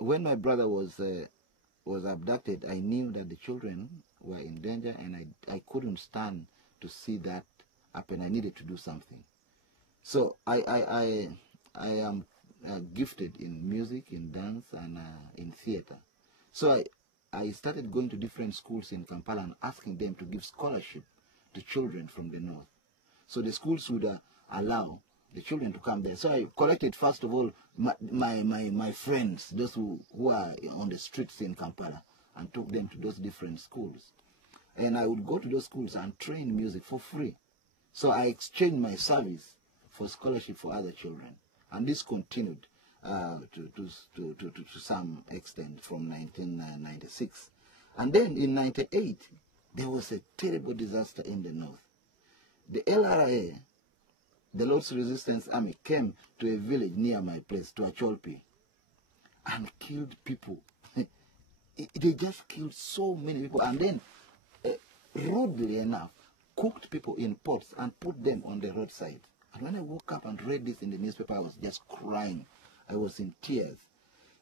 when my brother was abducted, I knew that the children were in danger, and I couldn't stand to see that happen. I needed to do something. So I am gifted in music, in dance, and in theater. So I started going to different schools in Kampala and asking them to give scholarship to children from the north. So the schools would allow the children to come there. So I collected, first of all, my friends, those who are on the streets in Kampala, and took them to those different schools. And I would go to those schools and train music for free. So I exchanged my service for scholarship for other children. And this continued to some extent from 1996. And then in 98, there was a terrible disaster in the north. The LRA, the Lord's Resistance Army, came to a village near my place, to Acholpi, and killed people. They just killed so many people, and then, rudely enough, cooked people in pots and put them on the roadside. And when I woke up and read this in the newspaper, I was just crying. I was in tears.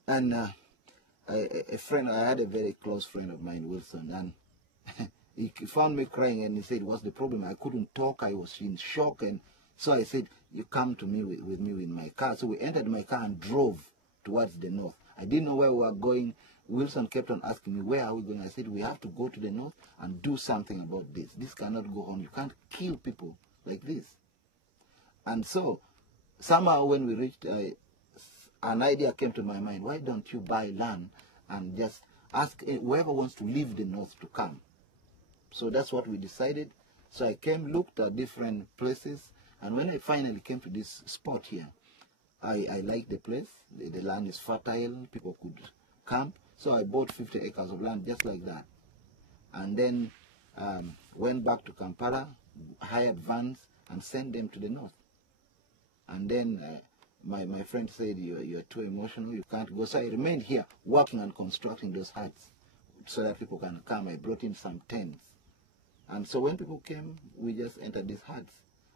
And a friend, I had a very close friend of mine, Wilson, and he found me crying, and he said, what's the problem? I couldn't talk. I was in shock. And so I said, you come to me with me in my car. So we entered my car and drove towards the north. I didn't know where we were going. Wilson kept on asking me, where are we going? I said, we have to go to the north and do something about this. This cannot go on. You can't kill people like this. And so somehow when we reached, an idea came to my mind. Why don't you buy land and just ask whoever wants to leave the north to come? So that's what we decided. So I came, looked at different places, and when I finally came to this spot here, I liked the place. The land is fertile, people could camp. So I bought 50 acres of land just like that. And then went back to Kampala, hired vans, and sent them to the north. And then my friend said, you're too emotional, you can't go. So I remained here working and constructing those huts so that people can come. I brought in some tents. And so when people came, we just entered these huts,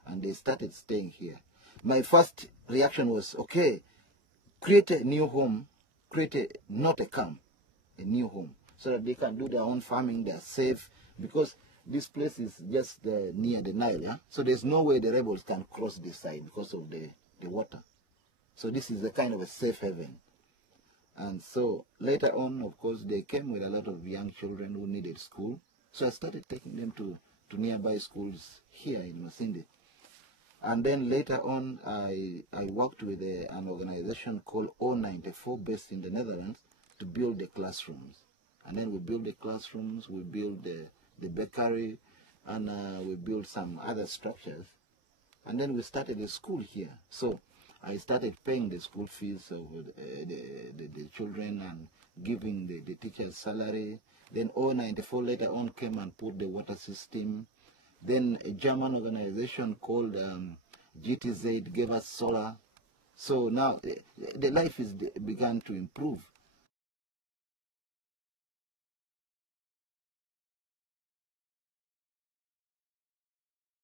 and they started staying here. My first reaction was, okay, create a new home, not a camp, a new home, so that they can do their own farming, they're safe, because this place is just near the Nile, yeah? So there's no way the rebels can cross this side because of the water. So this is a kind of a safe haven. And so later on, of course, they came with a lot of young children who needed school. So I started taking them to nearby schools here in Masindi. And then later on, I worked with an organization called O94 based in the Netherlands to build the classrooms. And then we built the classrooms, we built the bakery, and we built some other structures. And then we started a school here. So I started paying the school fees of the children and giving the teachers salary. Then O94 later on came and put the water system. Then a German organization called GTZ gave us solar. So now the life is began to improve.